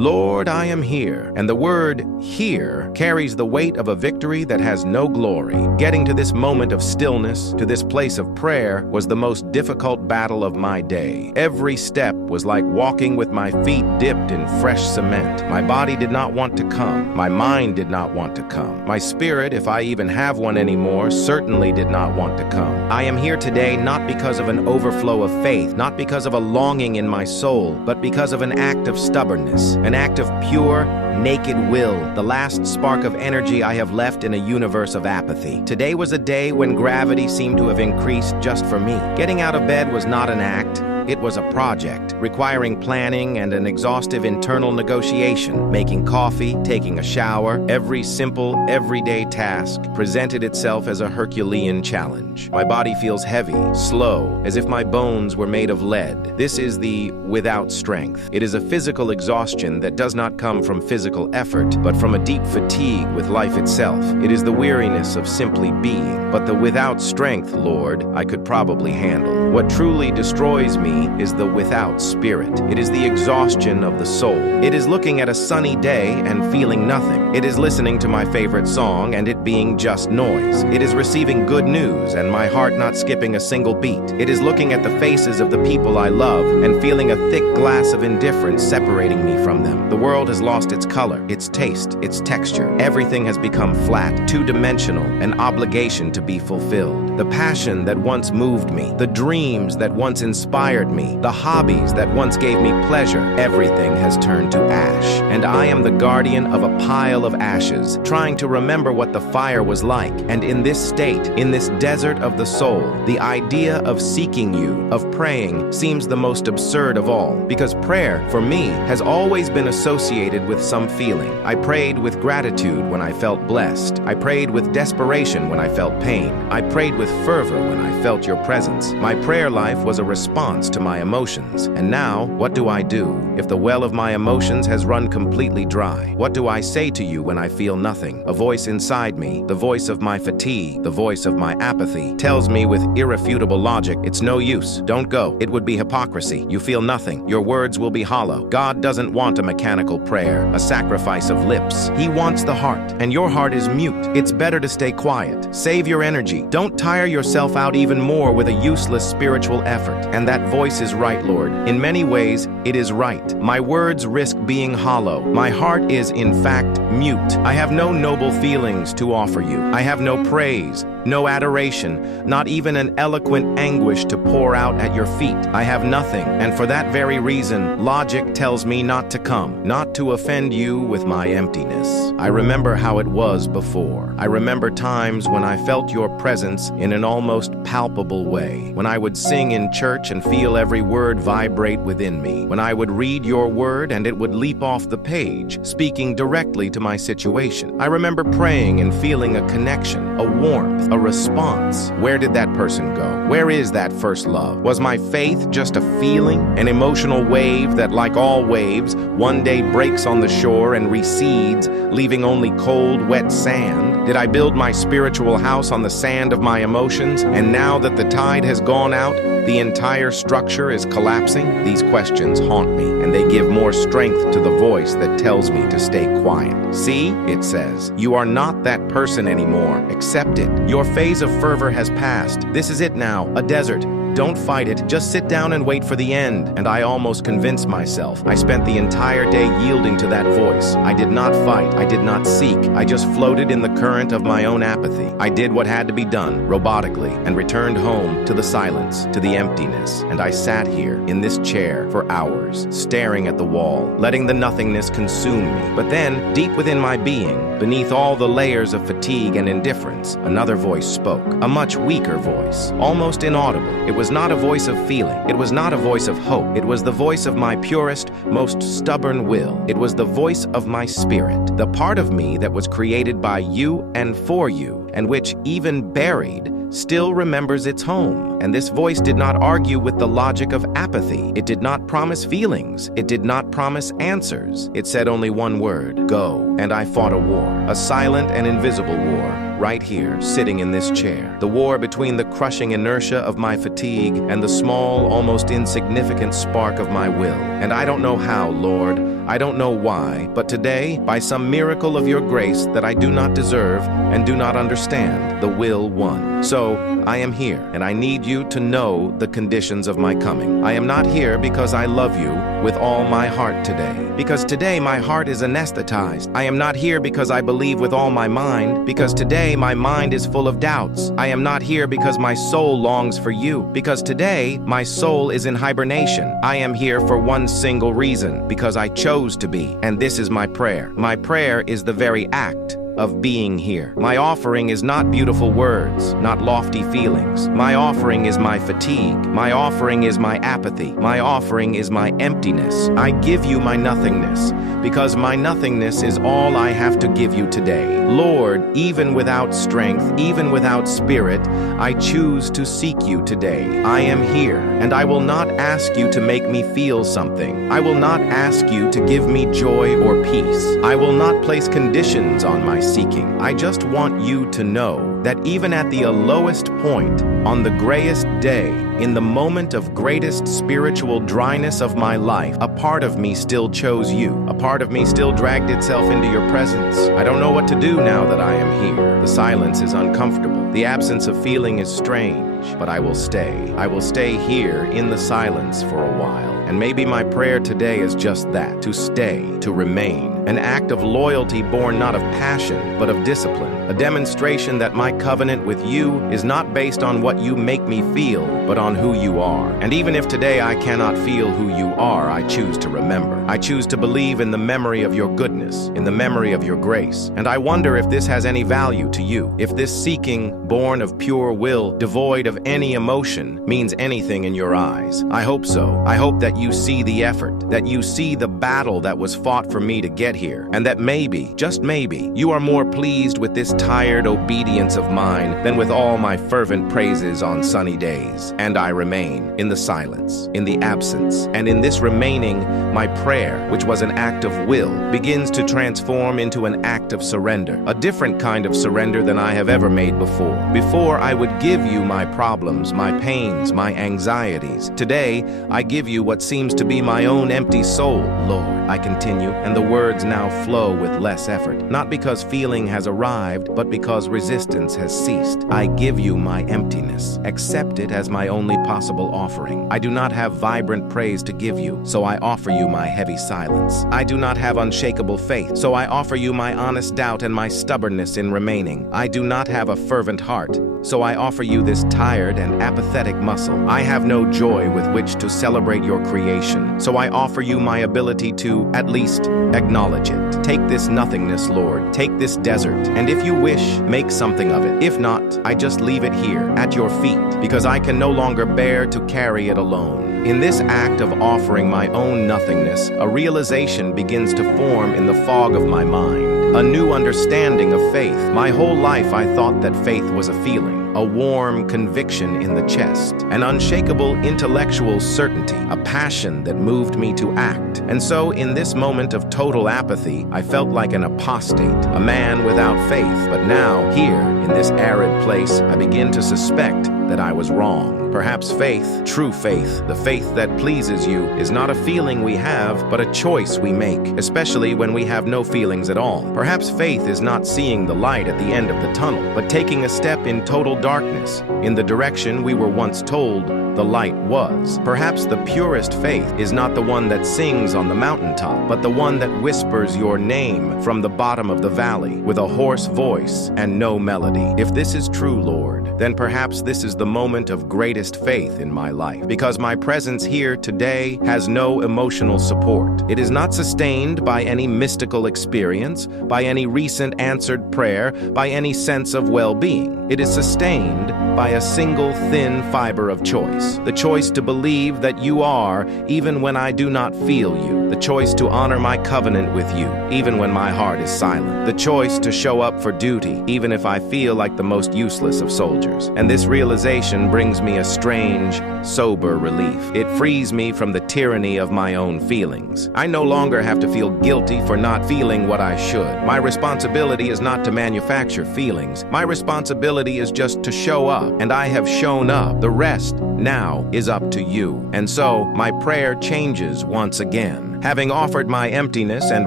Lord, I am here. And the word here carries the weight of a victory that has no glory. Getting to this moment of stillness, to this place of prayer, was the most difficult battle of my day. Every step was like walking with my feet dipped in fresh cement. My body did not want to come. My mind did not want to come. My spirit, if I even have one anymore, certainly did not want to come. I am here today not because of an overflow of faith, not because of a longing in my soul, but because of an act of stubbornness, an act of pure, naked will, the last spark of energy I have left in a universe of apathy. Today was a day when gravity seemed to have increased just for me. Getting out of bed was not an act. It was a project, requiring planning and an exhaustive internal negotiation. Making coffee, taking a shower, every simple, everyday task presented itself as a Herculean challenge. My body feels heavy, slow, as if my bones were made of lead. This is the without strength. It is a physical exhaustion that does not come from physical effort, but from a deep fatigue with life itself. It is the weariness of simply being. But the without strength, Lord, I could probably handle. What truly destroys me is the without spirit. It is the exhaustion of the soul. It is looking at a sunny day and feeling nothing. It is listening to my favorite song and it being just noise. It is receiving good news and my heart not skipping a single beat. It is looking at the faces of the people I love and feeling a thick glass of indifference separating me from them. The world has lost its color, its taste, its texture. Everything has become flat, two-dimensional, an obligation to be fulfilled. The passion that once moved me, the dreams that once inspired me, the hobbies that once gave me pleasure, everything has turned to ash. And I am the guardian of a pile of ashes, trying to remember what the fire was like. And in this state, in this desert of the soul, the idea of seeking you, of praying, seems the most absurd of all. Because prayer, for me, has always been associated with some feeling. I prayed with gratitude when I felt blessed. I prayed with desperation when I felt pain. I prayed with fervor when I felt your presence. My prayer life was a response to my emotions. And now, what do I do if the well of my emotions has run completely dry? What do I say to you when I feel nothing? A voice inside me, the voice of my fatigue, the voice of my apathy, tells me with irrefutable logic, it's no use. Don't go. It would be hypocrisy. You feel nothing. Your words will be hollow. God doesn't want a mechanical prayer, a sacrifice of lips. He wants the heart, and your heart is mute. It's better to stay quiet. Save your energy. Don't tire yourself out even more with a useless spiritual effort. And that voice is right, Lord. In many ways, it is right. My words risk being hollow. My heart is, in fact, mute. I have no noble feelings to offer you. I have no praise, no adoration, not even an eloquent anguish to pour out at your feet. I have nothing, and for that very reason, logic tells me not to come, not to offend you with my emptiness. I remember how it was before. I remember times when I felt your presence in an almost palpable way, when I would sing in church and feel every word vibrate within me, when I would read your word and it would leap off the page, speaking directly to my situation. I remember praying and feeling a connection, a warmth, a response. Where did that person go? Where is that first love? Was my faith just a feeling, an emotional wave that, like all waves, one day breaks on the shore and recedes, leaving only cold, wet sand? Did I build my spiritual house on the sand of my emotions, and now that the tide has gone out, the entire structure is collapsing? These questions haunt me, and they give more strength to the voice that tells me to stay quiet. See, it says, you are not that person anymore. Accept it. Your phase of fervor has passed. This is it now, a desert. Don't fight it, just sit down and wait for the end. And I almost convinced myself. I spent the entire day yielding to that voice. I did not fight, I did not seek. I just floated in the current of my own apathy. I did what had to be done, robotically, and returned home to the silence, to the emptiness. And I sat here, in this chair, for hours, staring at the wall, letting the nothingness consume me. But then, deep within my being, beneath all the layers of fatigue and indifference, another voice spoke, a much weaker voice, almost inaudible. It was not a voice of feeling. It was not a voice of hope. It was the voice of my purest, most stubborn will. It was the voice of my spirit, the part of me that was created by you and for you, and which, even buried, still remembers its home. And this voice did not argue with the logic of apathy. It did not promise feelings. It did not promise answers. It said only one word, go. And I fought a war, a silent and invisible war, right here, sitting in this chair. The war between the crushing inertia of my fatigue and the small, almost insignificant spark of my will. And I don't know how, Lord, I don't know why, but today, by some miracle of your grace that I do not deserve and do not understand, the will won. So, I am here, and I need you to know the conditions of my coming. I am not here because I love you with all my heart today, because today my heart is anesthetized. I am not here because I believe with all my mind, because today my mind is full of doubts. I am not here because my soul longs for you, because today my soul is in hibernation. I am here for one single reason, because I chose to be, and this is my prayer. My prayer is the very act of being here. My offering is not beautiful words, not lofty feelings. My offering is my fatigue. My offering is my apathy. My offering is my emptiness. I give you my nothingness, because my nothingness is all I have to give you today. Lord, even without strength, even without spirit, I choose to seek you today. I am here, and I will not ask you to make me feel something. I will not ask you to give me joy or peace. I will not place conditions on my seeking. I just want you to know that even at the lowest point, on the grayest day, in the moment of greatest spiritual dryness of my life, a part of me still chose you. A part of me still dragged itself into your presence. I don't know what to do now that I am here. The silence is uncomfortable. The absence of feeling is strange, but I will stay. I will stay here in the silence for a while. And maybe my prayer today is just that, to stay, to remain. An act of loyalty born not of passion, but of discipline. A demonstration that my covenant with you is not based on what you make me feel, but on who you are. And even if today I cannot feel who you are, I choose to remember. I choose to believe in the memory of your goodness, in the memory of your grace. And I wonder if this has any value to you, if this seeking, born of pure will, devoid of any emotion, means anything in your eyes. I hope so. I hope that you see the effort, that you see the battle that was fought for me to get here, and that maybe, just maybe, you are more pleased with this tired obedience of mine than with all my fervent praises on sunny days. And I remain in the silence, in the absence, and in this remaining, my prayer, which was an act of will, begins to transform into an act of surrender, a different kind of surrender than I have ever made before. Before, I would give you my problems, my pains, my anxieties. Today, I give you what seems to be my own empty soul, Lord. I continue, and the words now flow with less effort, not because feeling has arrived, but because resistance has ceased. I give you my emptiness. Accept it as my only possible offering. I do not have vibrant praise to give you, so I offer you my heavy silence. I do not have unshakable faith, so I offer you my honest doubt and my stubbornness in remaining. I do not have a fervent heart, so I offer you this tired and apathetic muscle. I have no joy with which to celebrate your creation, so I offer you my ability to, at least, acknowledge it. Take this nothingness, Lord. Take this desert, and if you wish, make something of it. If not, I just leave it here, at your feet, because I can no longer bear to carry it alone. In this act of offering my own nothingness, a realization begins to form in the fog of my mind. A new understanding of faith. My whole life I thought that faith was a feeling, a warm conviction in the chest, an unshakable intellectual certainty, a passion that moved me to act. And so in this moment of total apathy, I felt like an apostate, a man without faith. But now, here, in this arid place, I begin to suspect that I was wrong. Perhaps faith, true faith, the faith that pleases you, is not a feeling we have, but a choice we make, especially when we have no feelings at all. Perhaps faith is not seeing the light at the end of the tunnel, but taking a step in total darkness, in the direction we were once told the light was. Perhaps the purest faith is not the one that sings on the mountaintop, but the one that whispers your name from the bottom of the valley with a hoarse voice and no melody. If this is true, Lord, then perhaps this is the moment of greatest faith in my life, because my presence here today has no emotional support. It is not sustained by any mystical experience, by any recent answered prayer, by any sense of well-being. It is sustained by a single thin fiber of choice. The choice to believe that you are, even when I do not feel you. The choice to honor my covenant with you, even when my heart is silent. The choice to show up for duty, even if I feel like the most useless of soldiers. And this realization brings me a strange, sober relief. It frees me from the tyranny of my own feelings. I no longer have to feel guilty for not feeling what I should. My responsibility is not to manufacture feelings. My responsibility is just to show up, and I have shown up. The rest now is up to you. And so my prayer changes once again. Having offered my emptiness and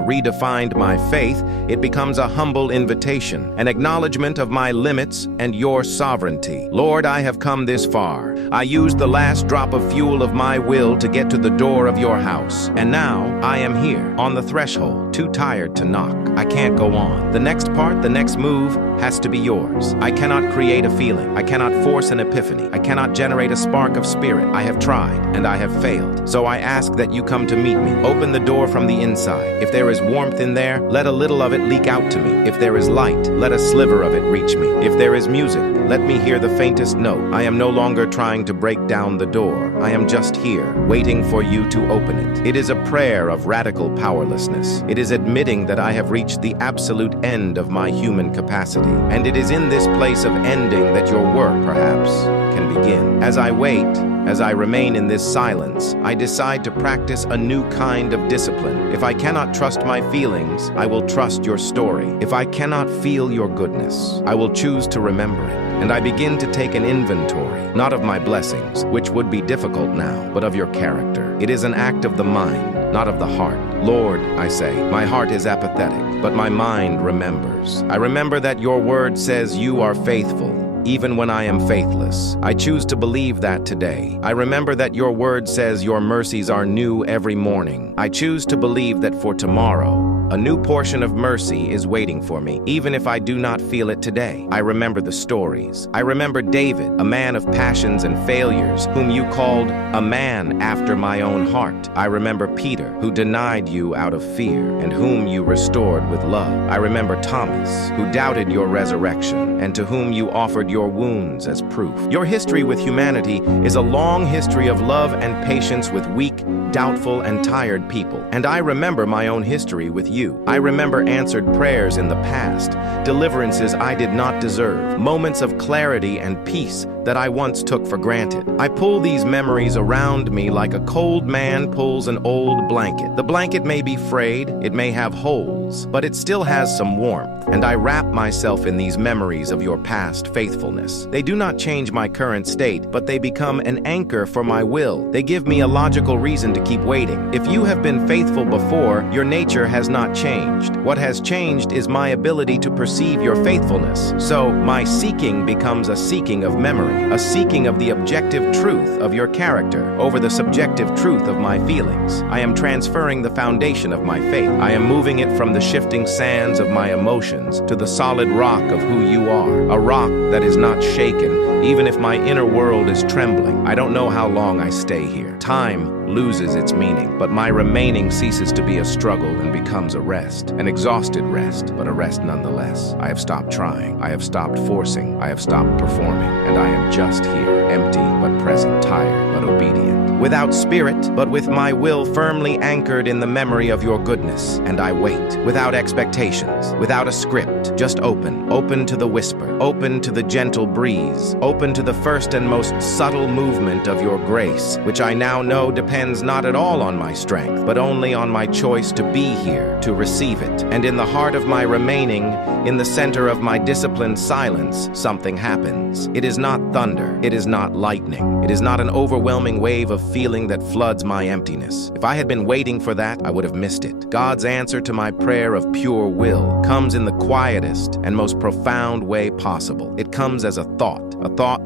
redefined my faith, it becomes a humble invitation, an acknowledgement of my limits and your sovereignty. Lord, I have come this far. I used the last drop of fuel of my will to get to the door of your house. And now I am here, on the threshold, too tired to knock. I can't go on. The next part, the next move, has to be yours. I cannot create a feeling. I cannot force an epiphany. I cannot generate a spark of spirit. I have tried, and I have failed. So I ask that you come to meet me. Open the door from the inside. If there is warmth in there, let a little of it leak out to me. If there is light, let a sliver of it reach me. If there is music, let me hear the faintest note. I am no longer trying to break down the door. I am just here, waiting for you to open it. It is a prayer of radical powerlessness. It is admitting that I have reached the absolute end of my human capacity. And it is in this place of ending that your work, perhaps, can begin. As I wait, as I remain in this silence, I decide to practice a new kind of discipline. If I cannot trust my feelings, I will trust your story. If I cannot feel your goodness, I will choose to remember it. And I begin to take an inventory, not of my blessings, which would be difficult now, but of your character. It is an act of the mind, not of the heart. Lord, I say, my heart is apathetic, but my mind remembers. I remember that your word says you are faithful, even when I am faithless. I choose to believe that today. I remember that your word says your mercies are new every morning. I choose to believe that for tomorrow, a new portion of mercy is waiting for me, even if I do not feel it today. I remember the stories. I remember David, a man of passions and failures, whom you called a man after my own heart. I remember Peter, who denied you out of fear, and whom you restored with love. I remember Thomas, who doubted your resurrection, and to whom you offered your wounds as proof. Your history with humanity is a long history of love and patience with weak, doubtful, and tired people. And I remember my own history with you. I remember answered prayers in the past, deliverances I did not deserve, moments of clarity and peace that I once took for granted. I pull these memories around me like a cold man pulls an old blanket. The blanket may be frayed, it may have holes, but it still has some warmth, and I wrap myself in these memories of your past faithfulness. They do not change my current state, but they become an anchor for my will. They give me a logical reason to keep waiting. If you have been faithful before, your nature has not changed. What has changed is my ability to perceive your faithfulness. So my seeking becomes a seeking of memory, a seeking of the objective truth of your character over the subjective truth of my feelings. I am transferring the foundation of my faith. I am moving it from the shifting sands of my emotions to the solid rock of who you are, a rock that is not shaken, even if my inner world is trembling. I don't know how long I stay here. Time loses its meaning, but my remaining ceases to be a struggle and becomes a rest, an exhausted rest, but a rest nonetheless. I have stopped trying, I have stopped forcing, I have stopped performing, and I am just here, empty but present, tired but obedient. Without spirit, but with my will firmly anchored in the memory of your goodness, and I wait, without expectations, without a script, just open to the whisper, open to the gentle breeze, open to the first and most subtle movement of your grace, which I now know depends not at all on my strength, but only on my choice to be here, to receive it. And in the heart of my remaining, in the center of my disciplined silence, something happens. It is not thunder, it is not lightning, it is not an overwhelming wave of feeling that floods my emptiness. If I had been waiting for that, I would have missed it. God's answer to my prayer of pure will comes in the quietest and most profound way possible. It comes as a thought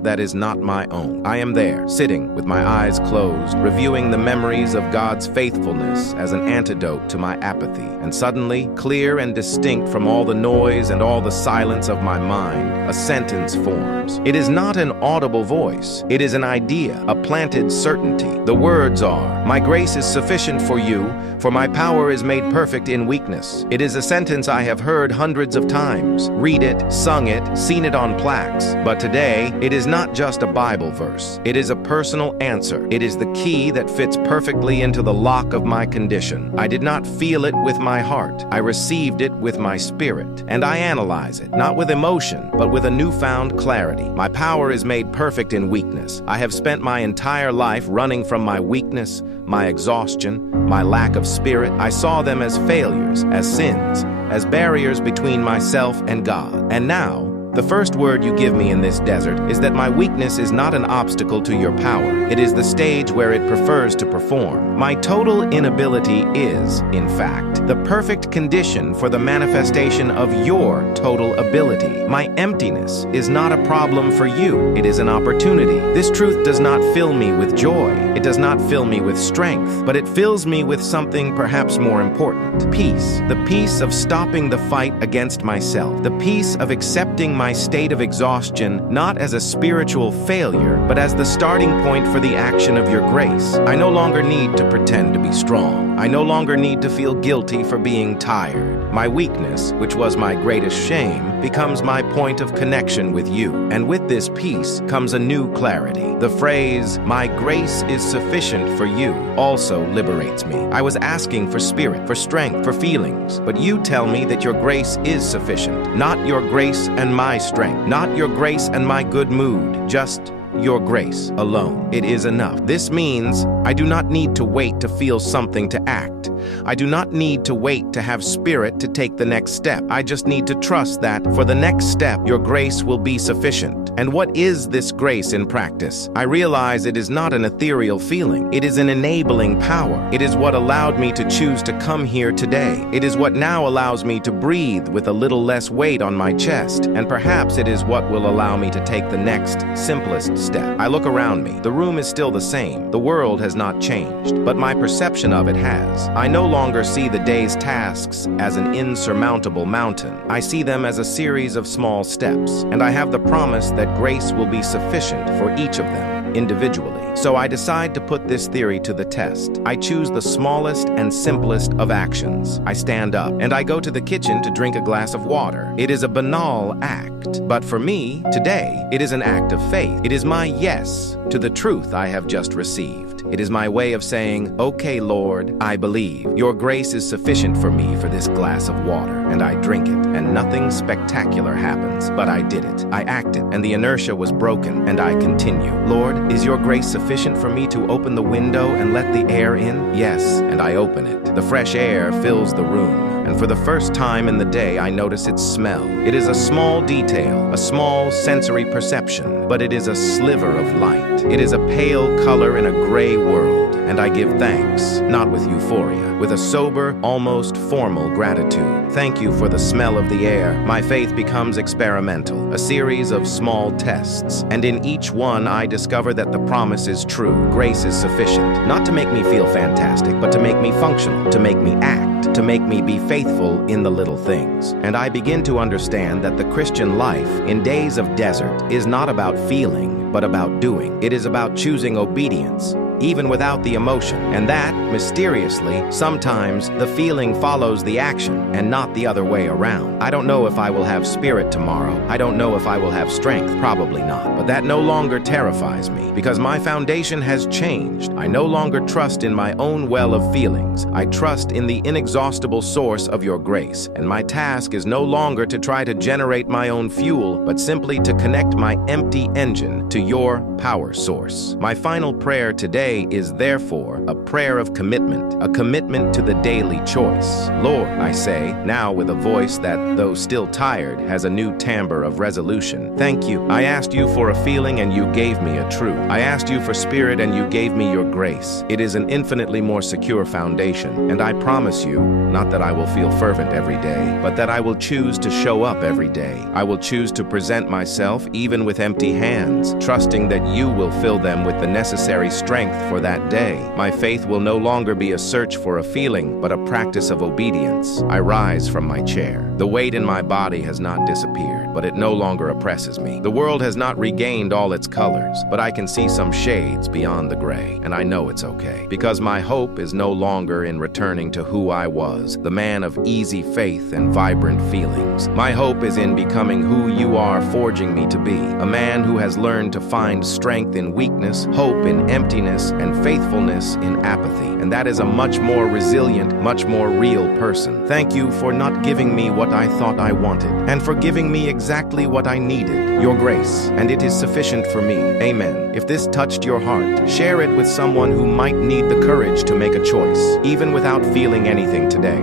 that is not my own. I am there, sitting with my eyes closed, reviewing the memories of God's faithfulness as an antidote to my apathy. And suddenly, clear and distinct from all the noise and all the silence of my mind, a sentence forms. It is not an audible voice. It is an idea, a planted certainty. The words are, "My grace is sufficient for you, for my power is made perfect in weakness." It is a sentence I have heard hundreds of times, read it, sung it, seen it on plaques. But today, It is not just a Bible verse. It is a personal answer. It is the key that fits perfectly into the lock of my condition. I did not feel it with my heart. I received it with my spirit. And I analyze it, not with emotion, but with a newfound clarity. My power is made perfect in weakness. I have spent my entire life running from my weakness, my exhaustion, my lack of spirit. I saw them as failures, as sins, as barriers between myself and God. And now, the first word you give me in this desert is that my weakness is not an obstacle to your power. It is the stage where it prefers to perform. My total inability is, in fact, the perfect condition for the manifestation of your total ability. My emptiness is not a problem for you. It is an opportunity. This truth does not fill me with joy. It does not fill me with strength, but it fills me with something perhaps more important. Peace. The peace of stopping the fight against myself. The peace of accepting my state of exhaustion not as a spiritual failure, but as the starting point for the action of your grace. I no longer need to pretend to be strong. I no longer need to feel guilty for being tired. My weakness, which was my greatest shame, becomes my point of connection with you. And with this peace comes a new clarity. The phrase, "My grace is sufficient for you," also liberates me. I was asking for spirit, for strength, for feelings, but you tell me that your grace is sufficient. Not your grace and my strength, not your grace and my good mood, just your grace alone. It is enough. This means I do not need to wait to feel something to act. I do not need to wait to have spirit to take the next step. I just need to trust that for the next step, your grace will be sufficient. And what is this grace in practice? I realize it is not an ethereal feeling. It is an enabling power. It is what allowed me to choose to come here today. It is what now allows me to breathe with a little less weight on my chest. And perhaps it is what will allow me to take the next, simplest step. I look around me. The room is still the same. The world has not changed, but my perception of it has. I no longer see the day's tasks as an insurmountable mountain. I see them as a series of small steps, and I have the promise that grace will be sufficient for each of them individually. So I decide to put this theory to the test. I choose the smallest and simplest of actions. I stand up and I go to the kitchen to drink a glass of water. It is a banal act, but for me, today, it is an act of faith. It is my yes to the truth I have just received. It is my way of saying, "Okay, Lord, I believe. Your grace is sufficient for me for this glass of water." And I drink it, and nothing spectacular happens, but I did it. I acted, and the inertia was broken, and I continue. "Lord, is your grace sufficient for me to open the window and let the air in?" "Yes," and I open it. The fresh air fills the room, and for the first time in the day, I notice its smell. It is a small detail, a small sensory perception, but it is a sliver of light. It is a pale color in a gray world, and I give thanks, not with euphoria, with a sober, almost formal gratitude. Thank you for the smell of the air. My faith becomes experimental, a series of small tests, and in each one I discover that the promise is true. Grace is sufficient, not to make me feel fantastic, but to make me functional, to make me act, to make me be faithful in the little things. And I begin to understand that the Christian life in days of desert is not about feeling, but about doing. It is about choosing obedience, even without the emotion, and that, mysteriously, sometimes the feeling follows the action and not the other way around. I don't know if I will have spirit tomorrow. I don't know if I will have strength, probably not, but that no longer terrifies me because my foundation has changed. I no longer trust in my own well of feelings. I trust in the inexhaustible source of your grace, and my task is no longer to try to generate my own fuel, but simply to connect my empty engine to your power source. My final prayer today is therefore a prayer of commitment, a commitment to the daily choice. Lord, I say, now with a voice that, though still tired, has a new timbre of resolution. Thank you. I asked you for a feeling and you gave me a truth. I asked you for spirit and you gave me your grace. It is an infinitely more secure foundation, and I promise you, not that I will feel fervent every day, but that I will choose to show up every day. I will choose to present myself even with empty hands, trusting that you will fill them with the necessary strength for that day. My faith will no longer be a search for a feeling, but a practice of obedience. I rise from my chair. The weight in my body has not disappeared, but it no longer oppresses me. The world has not regained all its colors, but I can see some shades beyond the gray, and I know it's okay. Because my hope is no longer in returning to who I was, the man of easy faith and vibrant feelings. My hope is in becoming who you are forging me to be, a man who has learned to find strength in weakness, hope in emptiness, and faithfulness in apathy. And that is a much more resilient, much more real person. Thank you for not giving me what I thought I wanted, and for giving me exactly what I needed, your grace, and it is sufficient for me. Amen. If this touched your heart, share it with someone who might need the courage to make a choice, even without feeling anything today.